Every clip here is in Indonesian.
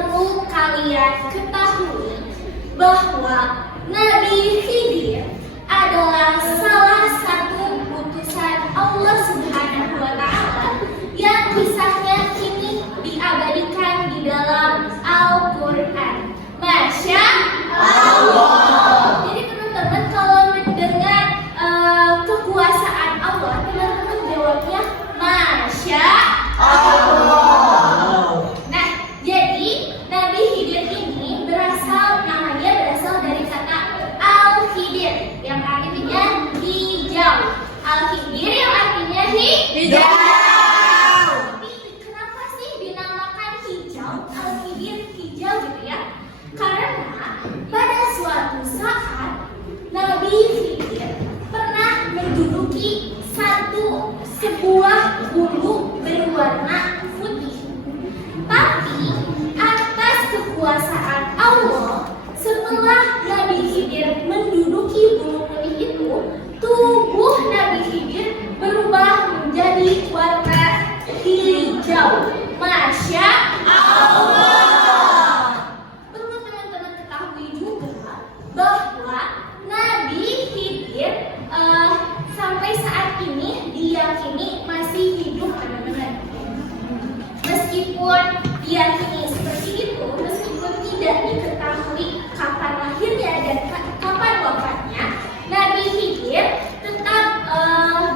perlu kalian ketahui bahwa Nabi Khidir adalah salah satu utusan Allah Subhanahu wa Ta'ala yang kisahnya kini diabadikan di dalam Al-Quran. Masya Allah. Jadi teman-teman kalau mendengar kekuasaan Allah, teman-teman jawabnya Masya Allah. Nah, jadi Nabi Khidir ini namanya berasal dari kata Al-Khidir yang artinya hijau. Al-Khidir yang artinya hijau. Tapi kenapa sih dinamakan hijau? Al-Khidir hijau gitu ya? Karena pada suatu saat Nabi Khidir pernah menduduki sebuah bulu berwarna putih. Tapi atas kekuasaan Allah, setelah Nabi Khidir menduduki bulu putih itu, tubuh Nabi Khidir berubah menjadi warna hijau. Masya Allah. Perlu teman-teman ketahui juga bahwa Nabi Khidir sampai saat ini diyakini masih hidup, teman-teman. Meskipun diyakini seperti itu, meskipun tidak diketahui kapan lahirnya dan kapan wafatnya, Nabi Khidir tetap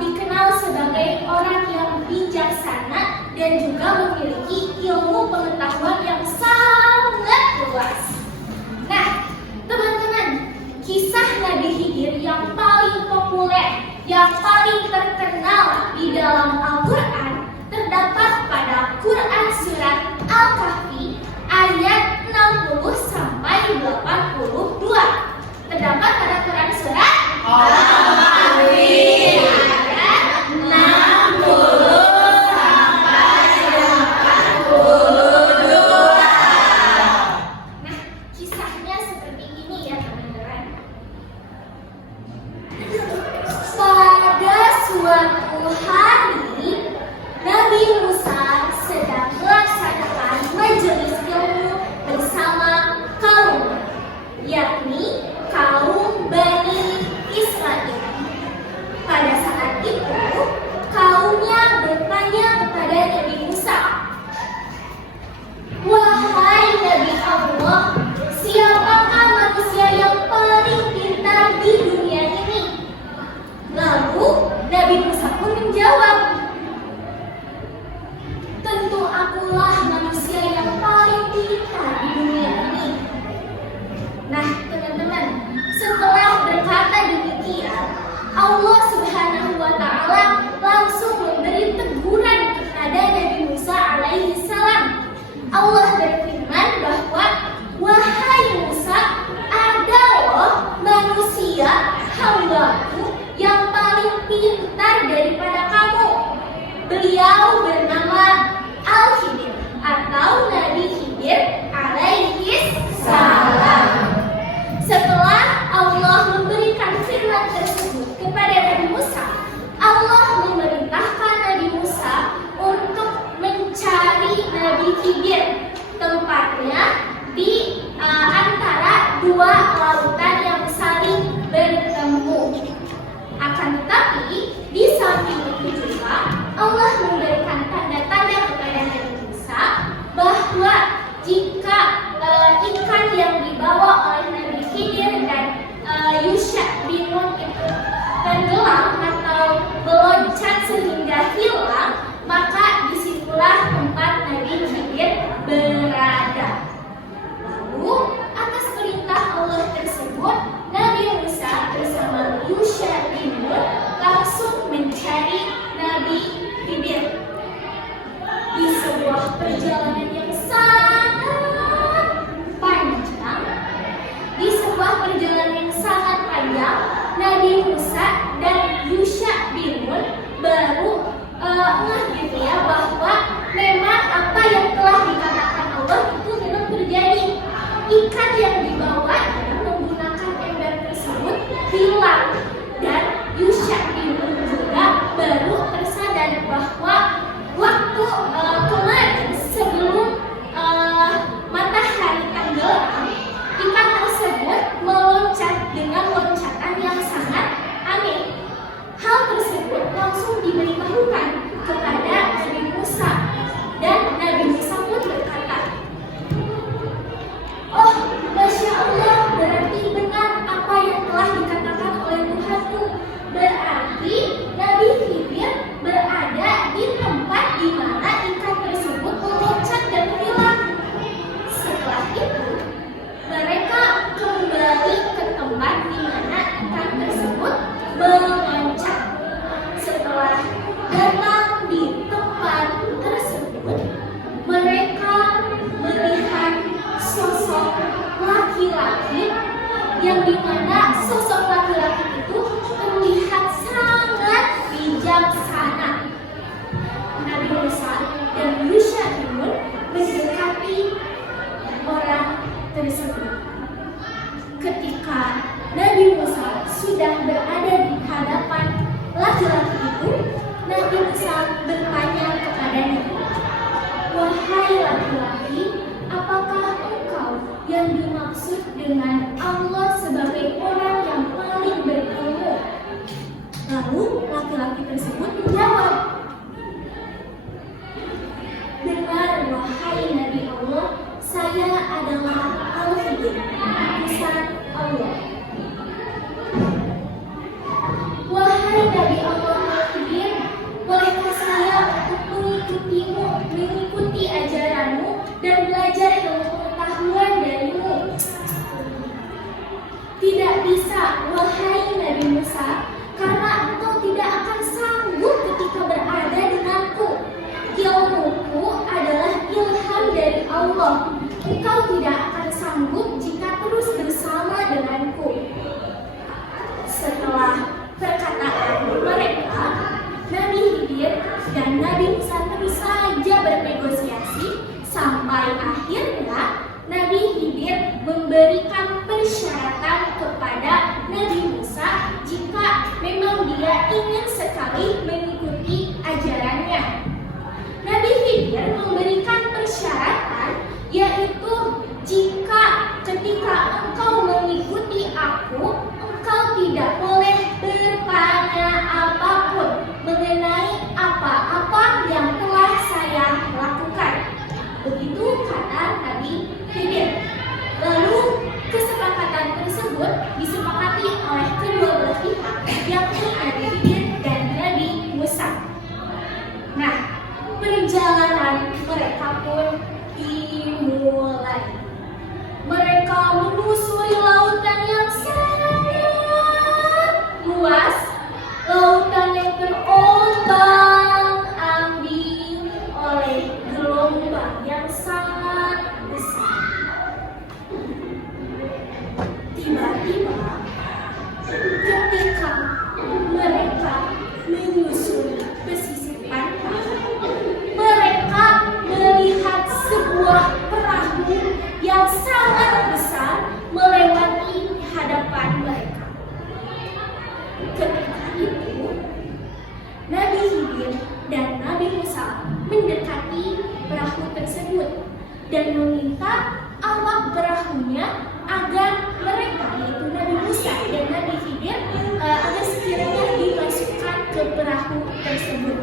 dikenal sebagai orang yang bijaksana dan juga memiliki ilmu pengetahuan yang sangat luas. Nah, teman-teman, kisah Nabi Khidir yang paling populer, yang paling terkenal di dalam Al-Quran terdapat pada Quran surat Al-Kahfi ayat 60 sampai 82. Terdapat pada Quran surat Al-Kahfi ayat 60 sampai 82. Nah, kisahnya seperti ini ya, teman-teman. Pada suatu hari, Nabi Musa sedang melaksanakan majelis ilmu bersama kaum, yakni kaum Bani Israel. Pada saat itu, kaumnya bertanya kepada Nabi Musa, "Wahai Nabi Allah, siapakah manusia yang paling pintar di dunia ini?" Lalu Nabi Musa pun menjawab, "Tentu akulah manusia yang paling pintar di dunia ini." Nah, teman-teman, setelah berkata demikian, Allah Subhanahu wa Ta'ala langsung memberi teguran kepada Nabi Musa alaihi salam. Allah berfirman bahwa, "Wahai Musa, ada loh manusia hambaku yang paling pintar daripada kamu. Beliau bernama Al-Khidir atau Nabi Khidir alaihi salam." Setelah Allah memberikan firman tersebut kepada Nabi Musa, Allah memerintahkan Nabi Musa untuk mencari Nabi Khidir. Tempatnya di antara dua lautan yang saling bertemu. Akan tetapi di samping itu juga Allah memberikan tanda-tanda kepada Nabi Musa bahwa jika ikan yang dibawa oleh Nabi Khidir dan Yusha bin Nun itu tenggelam atau meloncat sehingga hilang, maka disitulah tempat Nabi Khidir berada. Lalu atas perintah Allah tersebut, Nabi Musa bersama Yusha bin Nun langsung mencari Nabi Khidir. Di sebuah perjalanan yang sangat panjang, Nabi Musa dan Yusha bin Nun baru gitu ya, bahwa memang apa yang telah dikatakan Allah itu memang terjadi. Ikan yang dibawa menggunakan ember tersebut hilang, dan Yusha bin Nun juga baru tersadar bahwa waktu kemarin sebelum matahari sosok laki-laki yang dimana sosok laki-laki itu terlihat sangat bijaksana. Nabi Musa dan Yusha bin Nun mendekati orang tersebut. Ketika Nabi Musa sudah berada di hadapan laki-laki itu, Nabi Musa bertanya kepadanya, "Wahai laki-laki, apakah engkau yang dimaksud dengan Allah sebagai orang yang paling berilmu?" Lalu laki-laki tersebut menjawab, "Benar, wahai Nabi Allah, saya adalah Al-Khidir, utusan Allah." "Wahai Nabi Allah Al-Khidir, bolehkah saya untuk mengikutimu, mengikuti ajaranmu dan belajar ilmu pengetahuan darimu?" "Tidak bisa, wahai Nabi Musa, karena engkau tidak akan sanggup ketika berada denganku. Ilmuku adalah ilham dari Allah. Engkau tidak akan sanggup jika terus bersama denganku." Setelah perkataan mereka, Nabi Khidir dan Nabi Musa terus saja bernegosiasi sampai akhirnya Nabi Khidir memberikan persyaratan kepada Nabi Musa jika memang dia ingin sekali mengikuti ajarannya. Nabi Khidir memberikan persyaratan, yaitu jika ketika engkau mengikuti aku, engkau tidak boleh bertanya apapun mengenai apa-apa yang telah saya lakukan. Begitu kata Nabi Khidir. Lalu kesepakatan tersebut disepakati oleh kedua belah pihak, yakni Nabi Khidir dan Nabi Musa. Nah, perjalanan mereka pun dimulai. Mereka menyusuri lautan yang sangat luas, lautan yang terombang-ambing oleh gelombang yang sangat besar. Tiba-tiba, ketika mereka menyusuri pesisir pantai, mereka melihat sebuah perahu yang sangat besar melewati hadapan mereka. Ketika itu, Nabi Khidir dan Nabi Musa mendekati perahu tersebut dan meminta awak perahunya agar mereka, yaitu Nabi Musa dan Nabi Khidir, agar sekiranya dimasukkan ke perahu tersebut.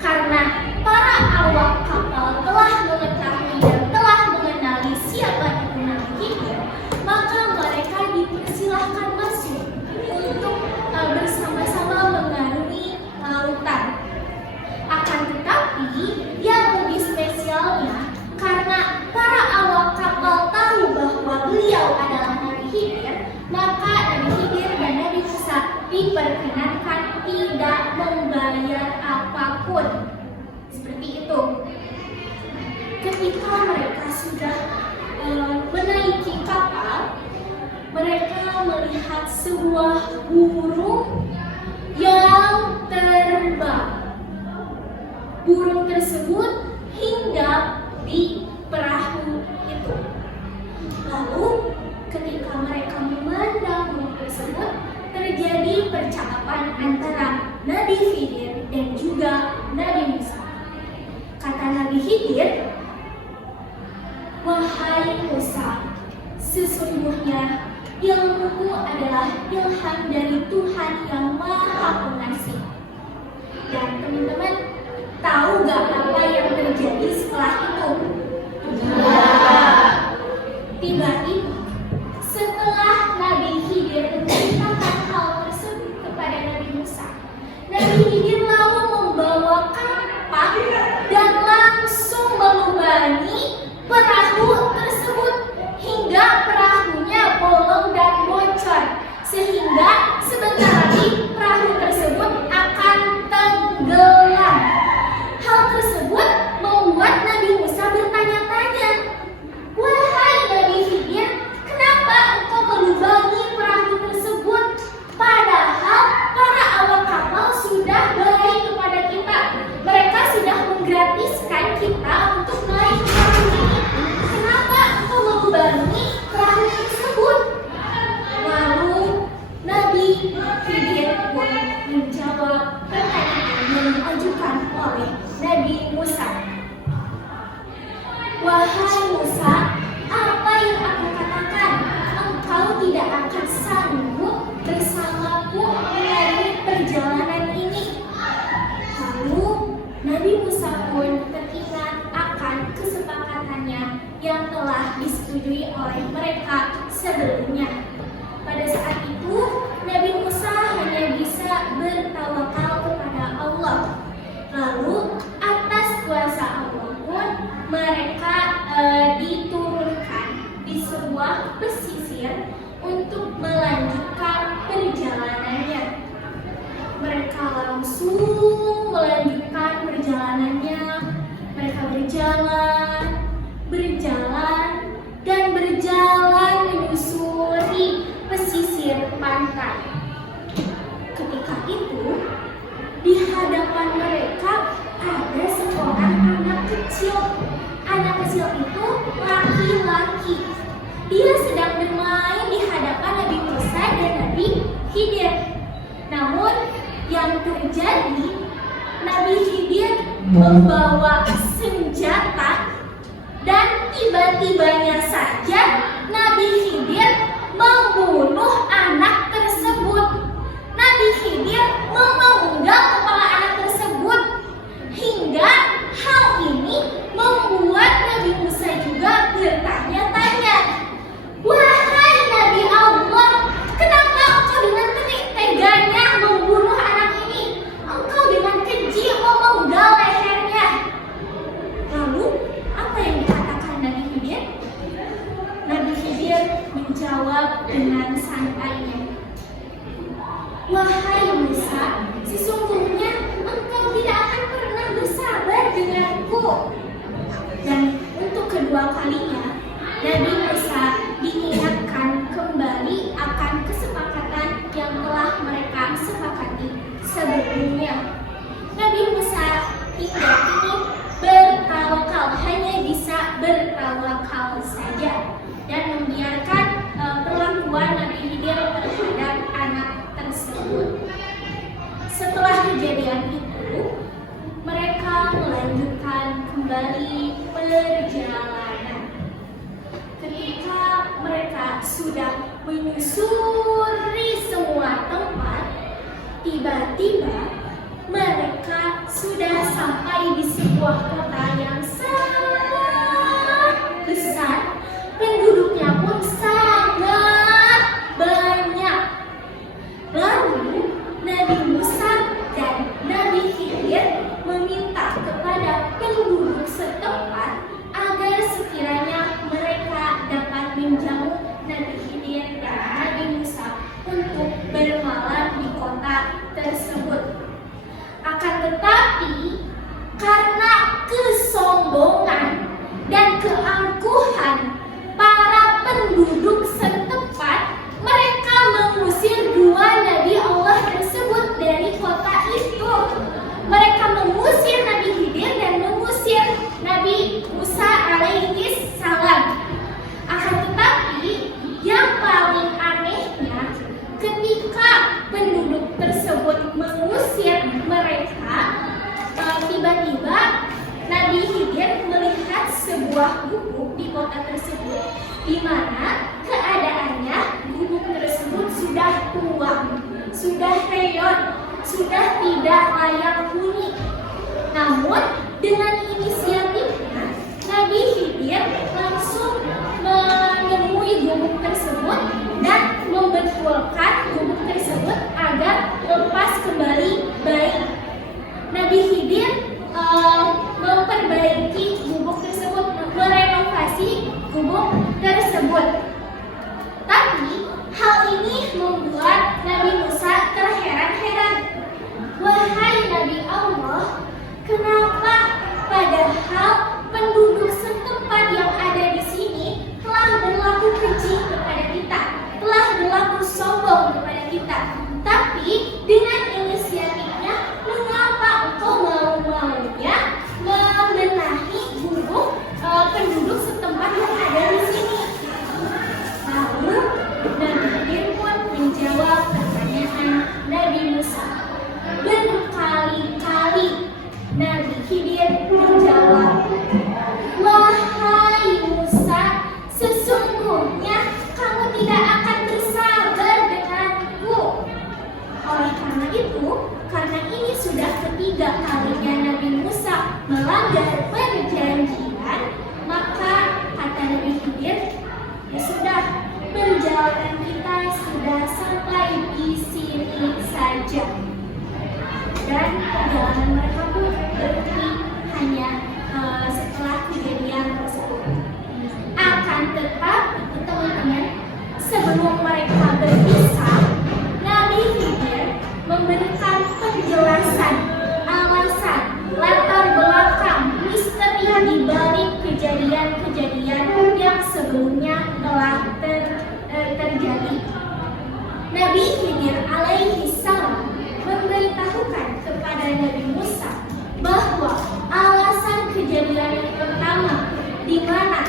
Karena para awak kapal telah mengetahui dan telah mengenali siapa itu Nabi Khidir, maka mereka dipersilahkan masuk untuk bersama-sama mengarungi lautan. Akan tetapi yang lebih spesialnya, karena para awak kapal tahu bahwa beliau adalah Nabi Khidir, maka Nabi Khidir dan Nabi Musa diperkenankan tidak membayar apapun. Seperti itu. Ketika mereka sudah menaiki kapal, mereka melihat sebuah burung yang terbang. Burung tersebut hinggap di perahu itu. Lalu ketika mereka memandang burung tersebut, terjadi percakapan antara Nabi Khidir dan juga Nabi Musa. Kata Nabi Khidir, "Wahai Musa, sesungguhnya ilmuku adalah ilham dari Tuhan yang Maha Pengasih." Dan teman-teman, tahu gak apa yang terjadi setelah itu? Tiba-tiba, setelah Nabi Khidir menceritakan hal tersebut kepada Nabi Musa, Nabi Khidir lalu membawa kapak dan langsung melubangi perahu tersebut hingga perahunya bolong dan bocor, sehingga sebentar lagi perahu tersebut akan tenggelam. Hal tersebut membuat Nabi Musa bertanya telah disetujui oleh mereka sebelumnya. Pada saat itu, Nabi Musa hanya bisa bertawakal kepada Allah. Lalu, atas kuasa Allah pun mereka diturunkan di sebuah pesisir untuk melanjutkan perjalanannya. Mereka langsung melanjutkan perjalanannya. Mereka berjalan menyusuri pesisir pantai. Ketika itu, di hadapan mereka ada seorang anak kecil. Anak kecil itu laki-laki. Dia sedang bermain di hadapan Nabi Musa dan Nabi Khidir. Namun yang terjadi, Nabi Khidir membawa senjata dan tiba-tibanya saja Nabi Khidir membunuh anak tersebut. Nabi Khidir memenggal kepala anak tersebut. Hingga hal ini membuat Nabi Musa juga bertanya-tanya, "Wahai Nabi Allah, kenapa engkau dengan teganya membunuh anak ini? Engkau dengan keji memenggal lehernya." Lalu, apa yang dikatakan Nabi Khidir? Nabi Khidir menjawab dengan santainya, "Wahai Musa, sesungguhnya engkau tidak akan pernah bersabar denganku." Dan untuk kedua kalinya, Nabi Musa diingatkan kembali akan kesepakatan yang telah mereka sepakati sebelumnya. Nabi Musa hingga kini bertawakal, hanya bisa bertawakal saja dan membiarkan perlakuan Nabi Khidir terhadap anak tersebut. Setelah kejadian itu, mereka melanjutkan kembali perjalanan. Ketika mereka sudah menyusuri semua tempat, tiba-tiba mereka sudah sampai di sebuah kota yang sangat besar. Penduduknya pun sangat banyak. Lalu Nabi Musa dan Nabi Khidir meminta kepada penduduk setempat agar sekiranya mereka dapat menjauh Nabi Khidir dan Nabi Musa untuk bermalam di kota tersebut. Akan tetapi, karena kesombongan dan keangkuhan para penduduk setempat, mereka mengusir dua Nabi Allah tersebut dari kota itu. Mereka mengusir Nabi Khidir dan mengusir Nabi Musa alaihi salam. Akan tetapi, yang paling anehnya, ketika penduduk tersebut mengusir mereka, tiba-tiba Nabi Khidir melihat sebuah gubuk di kota tersebut, di mana keadaannya gubuk tersebut sudah tua, sudah reot, sudah tidak layak huni. Namun dengan inisiatifnya, Nabi Khidir langsung menemui gubuk tersebut dan membetulkan gubuk tersebut agar lepas kembali baik. Nabi Khidir memperbaiki gubuk tersebut, merenovasi gubuk tersebut. Tapi hal ini membuat Nabi Musa terheran-heran. "Wahai Nabi Allah, kenapa padahal penduduk setempat yang Akan tetapi teman-teman, sebelum mereka berpisah, Nabi Khidir memberikan penjelasan, alasan, latar belakang, misteri di balik kejadian-kejadian yang sebelumnya telah terjadi. Nabi Khidir alaihi salam memberitahukan kepada Nabi Musa bahwa alasan kejadian yang pertama di mana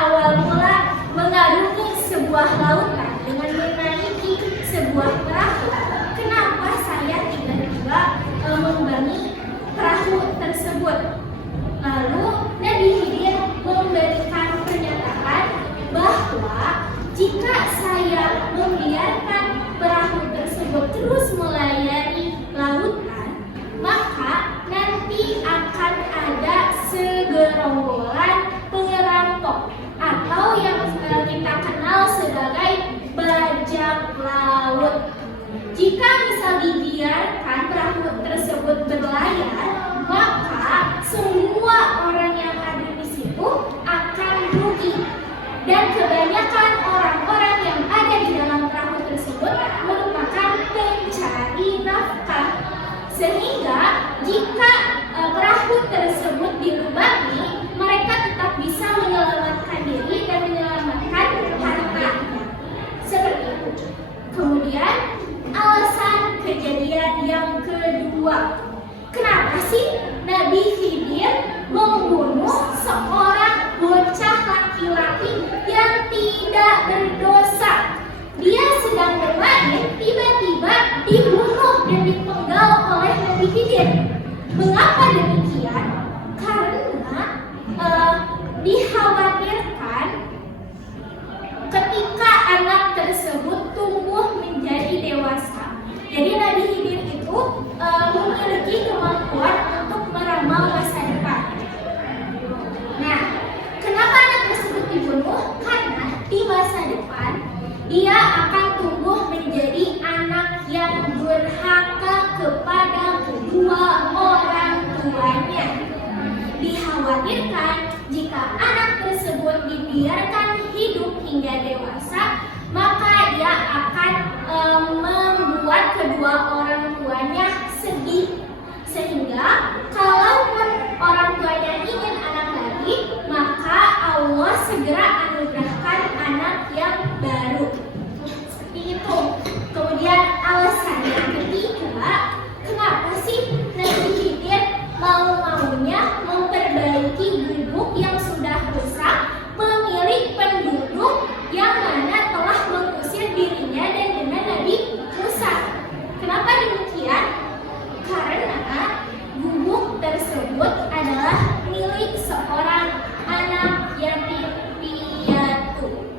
awal mula mengarungi sebuah lautan dengan menaiki sebuah perahu. Kenapa saya tiba-tiba membangun perahu tersebut? Lalu Nabi Khidir memberikan pernyataan bahwa jika saya membiarkan perahu tersebut terus melayari lautan, maka nanti akan ada segerombolan perampok atau yang kita kenal sebagai bajak laut. Jika misal dibiarkan perahu tersebut berlayar, maka semua orang yang ada di situ akan rugi. Dan kebanyakan orang-orang yang ada di dalam perahu tersebut merupakan pencari nafkah. Sehingga jika perahu tersebut dilubangi, mereka tetap bisa menyelamatkan diri dan menyelamatkan harta. Seperti itu. Kemudian alasan kejadian yang kedua, kenapa sih Nabi Khidir membunuh seorang bocah laki-laki yang tidak berdosa? Dia sedang bermain, tiba-tiba dibunuh dan dipenggal oleh Nabi Khidir. Mengapa demikian? Karena dikhawatirkan ketika anak tersebut tumbuh menjadi dewasa. Jadi Nabi Khidir itu memiliki kemampuan untuk meramal masa depan. Nah, kenapa anak tersebut dibunuh? Karena di masa depan dia akan tumbuh menjadi anak yang durhaka kepada kedua orang tuanya. Dikhawatirkan jika anak tersebut dibiarkan hidup hingga dewasa, maka dia akan membuat kedua orang tuanya sedih. Sehingga kalaupun orang tuanya ingin anak lagi, maka Allah segera anugerahkan anak yang baru. Seperti itu. Kemudian alasan yang ketiga, kenapa sih Nabi Khidir mau-maunya memperbaiki gubuk yang sudah rusak, memilih penduduk yang mana telah mengusir dirinya dan dengan Nabi Musa? Kenapa demikian? Karena gubuk tersebut adalah milik seorang anak yatim piatu.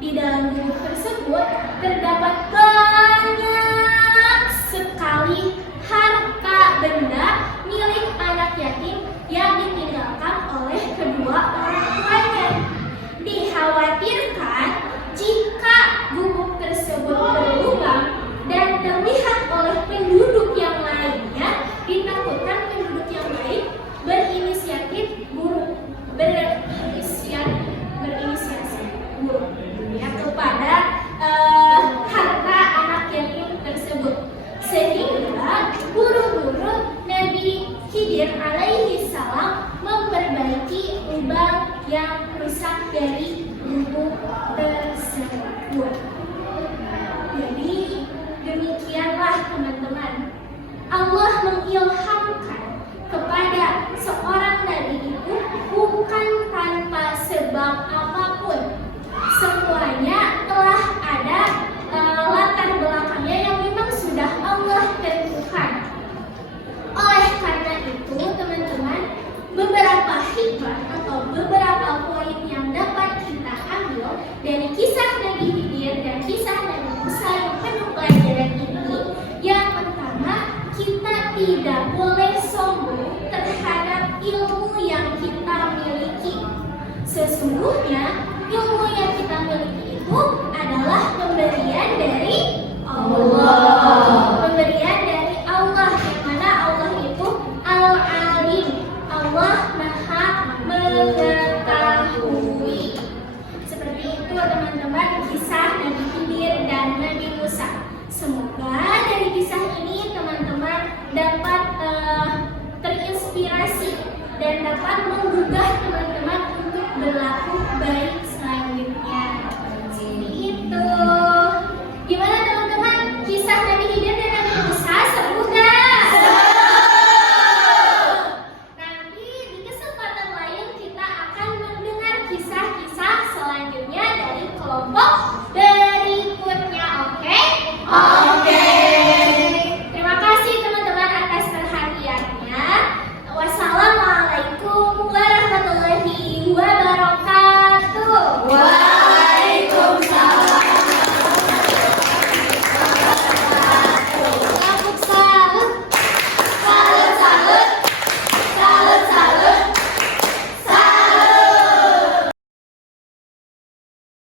Di dalam gubuk tersebut terdapat banyak sekali harta benda milik anak yatim yang ditinggalkan oleh kedua orang tuanya. Dikhawatirkan jika gubuk tersebut berlubang dan terlihat oleh penduduk yang lainnya, ditakutkan penduduk yang lain berinisiasi buruk ya kepada harta anak yatim tersebut. Sehingga buru-buru Nabi Khidir alaihi salam memperbaiki lubang yang rusak dari gubuk tersebut. Jadi demikianlah teman-teman, Allah mengilhamkan kepada seorang nabi itu bukan tanpa sebab apapun. Semuanya telah ada latar belakangnya yang memang sudah Allah tentukan. Oleh karena itu teman-teman, beberapa hikmah atau beberapa poin yang dapat kita ambil dari kisah Nabi Khidir dan kisah Nabi Musa yang penuh pelajaran ini. Yang pertama, kita tidak boleh sombong terhadap ilmu yang kita miliki. Sesungguhnya ilmu yang kita miliki itu adalah pemberian dari Allah. Pemberian dari Allah, yang mana Allah itu kisah ini teman-teman dapat terinspirasi dan dapat menggugah teman-teman